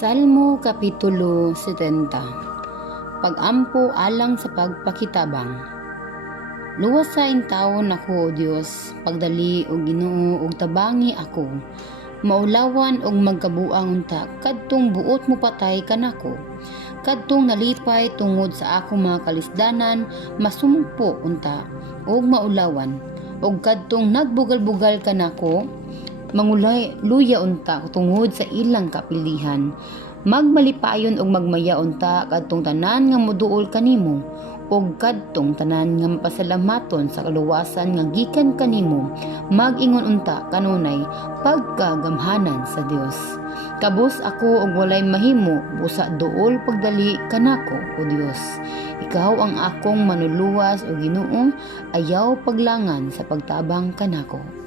Salmo Kapitulo 70. Pag-ampo alang sa pagpakitabang. Luwas sa intawon ako, O Dios, pagdali o Ginoo og tabangi ako. Maulawan og magkabuang unta, kadtong buot mo patay kanako. Kadtong nalipay tungod sa akong mga kalisdanan, masumpo unta og maulawan. Og kadtong nagbugal-bugal kanako, mangulay luya unta tungod sa ilang kapilihan. Magmalipayon og magmaya unta kadtong tanan nga moduol kanimo, og kadtong tanan nga mapasalamaton sa kaluwasan nga gikan kanimo. Mag-ingon unta kanunay pagkagamhanan sa Dios. Kabus ako og walay mahimo, busa duol pagdali kanako, O Dios. Ikaw ang akong manuluwas, O Ginoo, ayaw paglangan sa pagtabang kanako.